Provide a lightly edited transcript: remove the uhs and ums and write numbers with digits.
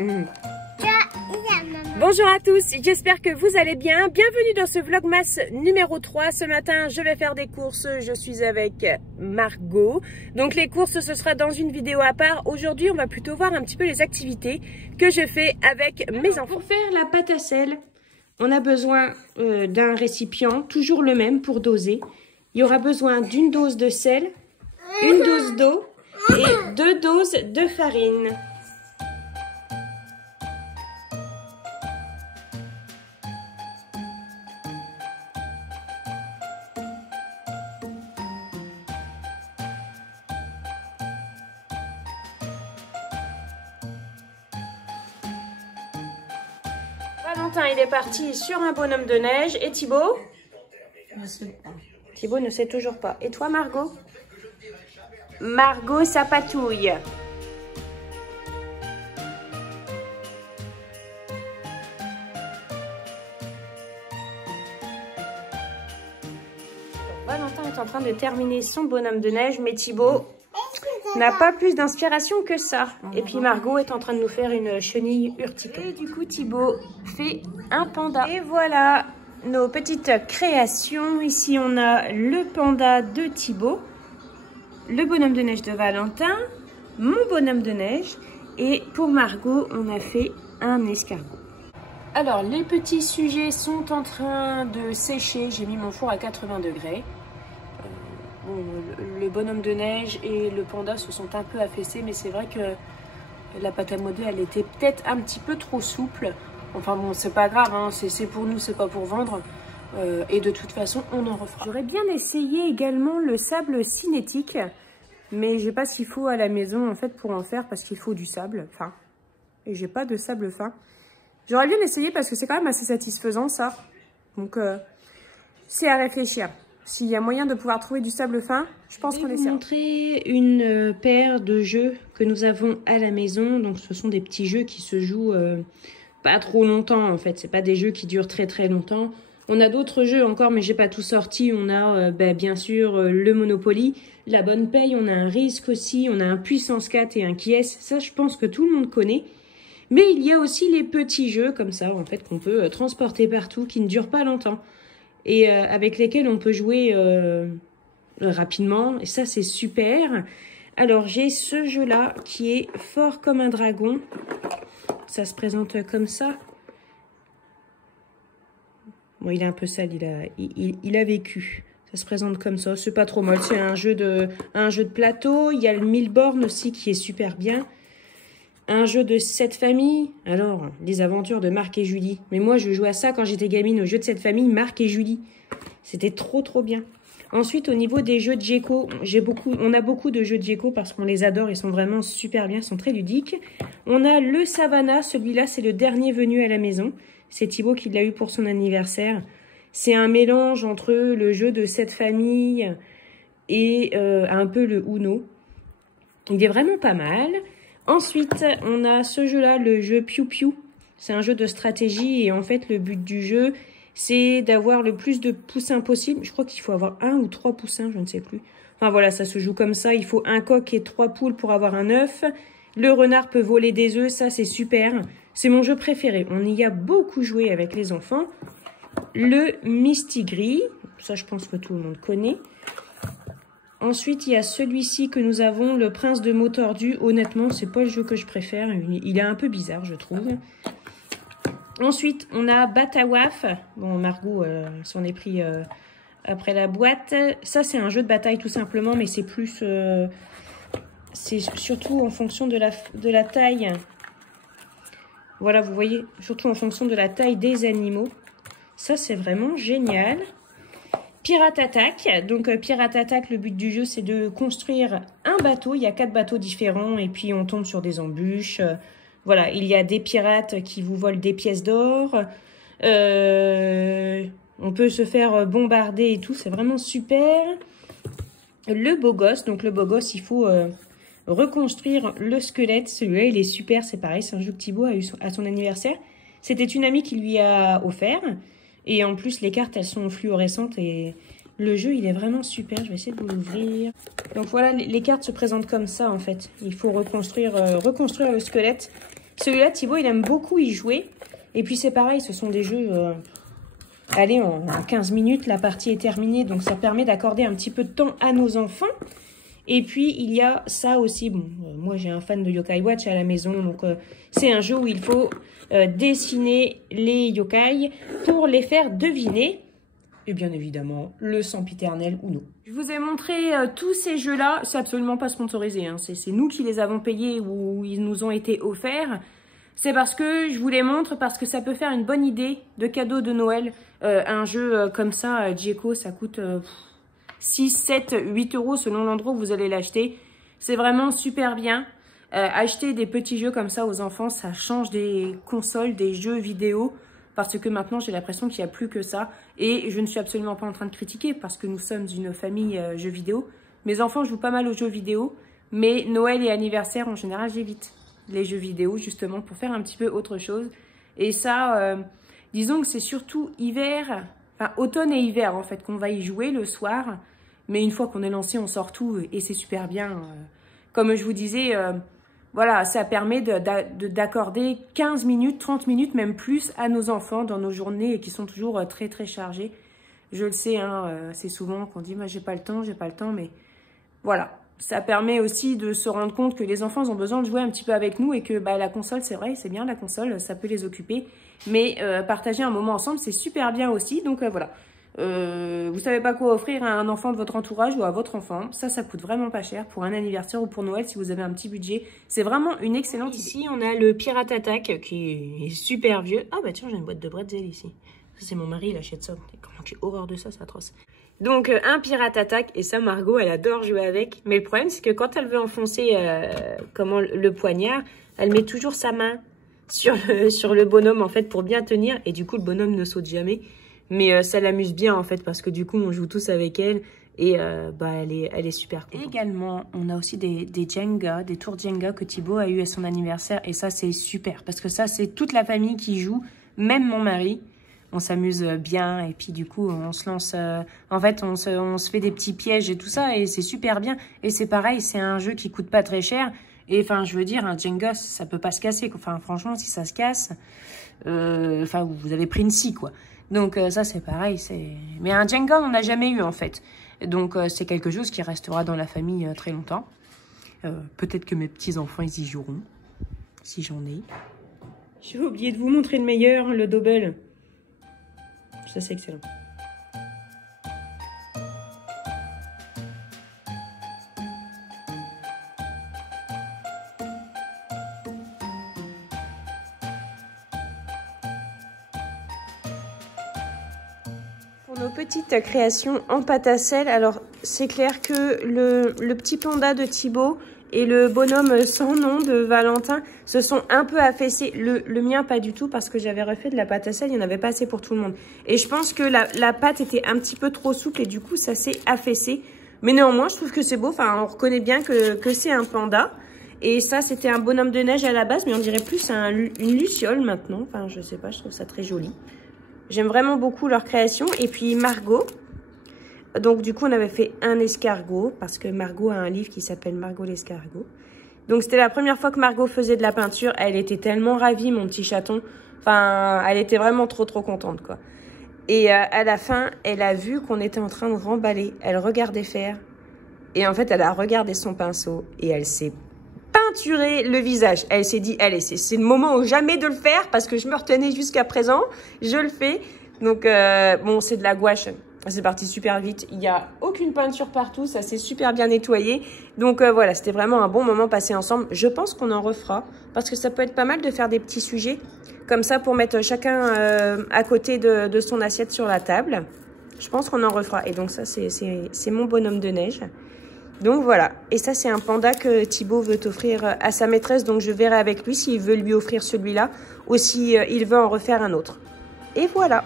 Mmh. Bonjour à tous, j'espère que vous allez bien. Bienvenue dans ce vlogmas numéro 3. Ce matin, je vais faire des courses. Je suis avec Margot. Donc les courses, ce sera dans une vidéo à part. Aujourd'hui, on va plutôt voir un petit peu les activités que je fais avec mes enfants. Pour faire la pâte à sel, on a besoin d'un récipient, toujours le même pour doser. Il y aura besoin d'une dose de sel, une dose d'eau et 2 doses de farine. Valentin, il est parti sur un bonhomme de neige. Et Thibaut? Je sais pas. Thibaut ne sait toujours pas. Et toi, Margot? Margot, ça patouille. Valentin est en train de terminer son bonhomme de neige, mais Thibaut n'a pas plus d'inspiration que ça. Et puis Margot est en train de nous faire une chenille urticante. Et du coup, Thibaut fait un panda. Et voilà nos petites créations. Ici, on a le panda de Thibaut, le bonhomme de neige de Valentin, mon bonhomme de neige. Et pour Margot, on a fait un escargot. Alors, les petits sujets sont en train de sécher. J'ai mis mon four à 80 degrés. Bon, le bonhomme de neige et le panda se sont un peu affaissés, mais c'est vrai que la pâte à modeler, elle était peut-être un petit peu trop souple. Enfin bon, c'est pas grave, hein, c'est pour nous, c'est pas pour vendre. Et de toute façon, on en refera. J'aurais bien essayé également le sable cinétique, mais j'ai pas ce qu'il faut à la maison en fait pour en faire, parce qu'il faut du sable fin. Et j'ai pas de sable fin. J'aurais bien essayé parce que c'est quand même assez satisfaisant ça. Donc c'est à réfléchir. S'il y a moyen de pouvoir trouver du sable fin, je pense qu'on essaie. Je vais vous montrer une paire de jeux que nous avons à la maison. Donc ce sont des petits jeux qui se jouent pas trop longtemps en fait. C'est pas des jeux qui durent très très longtemps. On a d'autres jeux encore, mais j'ai pas tout sorti. On a bien sûr le Monopoly, la Bonne Paye, on a un Risque aussi, on a un Puissance 4 et un Qui est-ce. Ça, je pense que tout le monde connaît. Mais il y a aussi les petits jeux comme ça en fait qu'on peut transporter partout, qui ne durent pas longtemps. Et avec lesquels on peut jouer rapidement. Et ça, c'est super. Alors, j'ai ce jeu-là qui est fort comme un dragon. Ça se présente comme ça. Bon, il est un peu sale, il a vécu. Ça se présente comme ça, c'est pas trop mal. C'est un jeu de plateau. Il y a le 1000 bornes aussi qui est super bien. Un jeu de 7 familles. Alors, les aventures de Marc et Julie. Mais moi, je jouais à ça quand j'étais gamine, au jeu de 7 familles, Marc et Julie. C'était trop, trop bien. Ensuite, au niveau des jeux de Gecko, on a beaucoup de jeux de Gecko parce qu'on les adore. Ils sont vraiment super bien, ils sont très ludiques. On a le Savannah. Celui-là, c'est le dernier venu à la maison. C'est Thibaut qui l'a eu pour son anniversaire. C'est un mélange entre le jeu de 7 familles et un peu le Uno. Il est vraiment pas mal. Ensuite, on a ce jeu-là, le jeu Piu Piu. C'est un jeu de stratégie et en fait, le but du jeu, c'est d'avoir le plus de poussins possible. Je crois qu'il faut avoir 1 ou 3 poussins, je ne sais plus. Enfin voilà, ça se joue comme ça. Il faut un coq et 3 poules pour avoir un œuf. Le renard peut voler des œufs, ça c'est super. C'est mon jeu préféré. On y a beaucoup joué avec les enfants. Le Mistigris, ça je pense que tout le monde connaît. Ensuite, il y a celui-ci que nous avons, le Prince de mots tordus. Honnêtement, c'est pas le jeu que je préfère. Il est un peu bizarre, je trouve. Ensuite, on a Batawaf. Bon, Margot s'en est pris après la boîte. Ça, c'est un jeu de bataille tout simplement, mais c'est plus... c'est surtout en fonction de la taille. Voilà, vous voyez, surtout en fonction de la taille des animaux. Ça, c'est vraiment génial. Pirate Attack. Donc, Pirate Attack, le but du jeu, c'est de construire un bateau. Il y a 4 bateaux différents et puis on tombe sur des embûches. Voilà, il y a des pirates qui vous volent des pièces d'or. On peut se faire bombarder et tout. C'est vraiment super. Le beau gosse. Donc, le beau gosse, il faut reconstruire le squelette. Celui-là, il est super. C'est pareil, c'est un jeu que Thibaut a eu à son anniversaire. C'était une amie qui lui a offert. Et en plus, les cartes, elles sont fluorescentes et le jeu, il est vraiment super. Je vais essayer de vous l'ouvrir. Donc voilà, les cartes se présentent comme ça, en fait. Il faut reconstruire le squelette. Celui-là, Thibaut, il aime beaucoup y jouer. Et puis c'est pareil, ce sont des jeux... allez, en 15 minutes, la partie est terminée. Donc ça permet d'accorder un petit peu de temps à nos enfants. Et puis il y a ça aussi. Bon, moi j'ai un fan de Yokai Watch à la maison. Donc c'est un jeu où il faut dessiner les yokai pour les faire deviner. Et bien évidemment, le sempiternel Uno. Je vous ai montré tous ces jeux-là. C'est absolument pas sponsorisé. Hein. C'est nous qui les avons payés ou ils nous ont été offerts. C'est parce que je vous les montre, parce que ça peut faire une bonne idée de cadeau de Noël. Un jeu comme ça, Djeko, ça coûte 6, 7, 8 euros selon l'endroit où vous allez l'acheter. C'est vraiment super bien. Acheter des petits jeux comme ça aux enfants, ça change des consoles, des jeux vidéo. Parce que maintenant, j'ai l'impression qu'il n'y a plus que ça. Et je ne suis absolument pas en train de critiquer parce que nous sommes une famille jeux vidéo. Mes enfants jouent pas mal aux jeux vidéo. Mais Noël et anniversaire, en général, j'évite les jeux vidéo justement pour faire un petit peu autre chose. Et ça, disons que c'est surtout hiver, enfin automne et hiver en fait, qu'on va y jouer le soir. Mais une fois qu'on est lancé, on sort tout et c'est super bien. Comme je vous disais... voilà, ça permet d'accorder 15 minutes, 30 minutes, même plus à nos enfants dans nos journées qui sont toujours très très chargées. Je le sais, hein, c'est souvent qu'on dit « j'ai pas le temps », mais voilà. Ça permet aussi de se rendre compte que les enfants ont besoin de jouer un petit peu avec nous et que la console, c'est vrai, c'est bien la console, ça peut les occuper. Mais partager un moment ensemble, c'est super bien aussi, donc voilà. Vous savez pas quoi offrir à un enfant de votre entourage ou à votre enfant, ça coûte vraiment pas cher pour un anniversaire ou pour Noël si vous avez un petit budget. C'est vraiment une excellente idée. Ici, on a le Pirate Attack qui est super vieux. Ah bah tiens, j'ai une boîte de bretzel ici. Ça, c'est mon mari, il achète ça. Comment j'ai horreur de ça, c'est atroce. Donc, un Pirate Attack, et ça, Margot, elle adore jouer avec. Mais le problème, c'est que quand elle veut enfoncer le poignard, elle met toujours sa main sur le bonhomme, en fait, pour bien tenir. Et du coup, le bonhomme ne saute jamais. Mais ça l'amuse bien en fait parce que du coup on joue tous avec elle et elle est super contente. Également on a aussi des Jenga, des tours Jenga que Thibaut a eu à son anniversaire et ça c'est super parce que ça c'est toute la famille qui joue, même mon mari. On s'amuse bien et puis du coup on se lance, en fait on se fait des petits pièges et tout ça et c'est super bien. Et c'est pareil, c'est un jeu qui coûte pas très cher et enfin je veux dire un Jenga ça peut pas se casser. Enfin franchement si ça se casse, enfin vous avez pris une scie quoi. Donc ça c'est pareil, mais un Jenga on n'a jamais eu en fait. Donc c'est quelque chose qui restera dans la famille très longtemps. Peut-être que mes petits-enfants ils y joueront, si j'en ai. J'ai oublié de vous montrer le meilleur, le double. Ça c'est excellent. Pour nos petites créations en pâte à sel, alors c'est clair que le petit panda de Thibaut et le bonhomme sans nom de Valentin se sont un peu affaissés. Le mien pas du tout parce que j'avais refait de la pâte à sel, il n'y en avait pas assez pour tout le monde. Et je pense que la pâte était un petit peu trop souple et du coup ça s'est affaissé. Mais néanmoins je trouve que c'est beau, enfin on reconnaît bien que c'est un panda. Et ça c'était un bonhomme de neige à la base mais on dirait plus une luciole maintenant. Enfin je sais pas, je trouve ça très joli. J'aime vraiment beaucoup leur création. Et puis Margot. Donc du coup on avait fait un escargot. Parce que Margot a un livre qui s'appelle Margot l'escargot. Donc c'était la première fois que Margot faisait de la peinture. Elle était tellement ravie mon petit chaton. Enfin elle était vraiment trop contente quoi. Et à la fin elle a vu qu'on était en train de remballer. Elle regardait faire. Et en fait elle a regardé son pinceau. Et elle s'est peinturé le visage. Elle s'est dit, allez, c'est le moment ou jamais de le faire parce que je me retenais jusqu'à présent. Je le fais. Donc, bon, c'est de la gouache. C'est parti super vite. Il n'y a aucune peinture partout. Ça s'est super bien nettoyé. Donc, voilà, c'était vraiment un bon moment passé ensemble. Je pense qu'on en refera parce que ça peut être pas mal de faire des petits sujets comme ça pour mettre chacun à côté de son assiette sur la table. Je pense qu'on en refera. Et donc, ça, c'est mon bonhomme de neige. Donc voilà, et ça c'est un panda que Thibaut veut offrir à sa maîtresse, donc je verrai avec lui s'il veut lui offrir celui-là ou s'il veut en refaire un autre. Et voilà.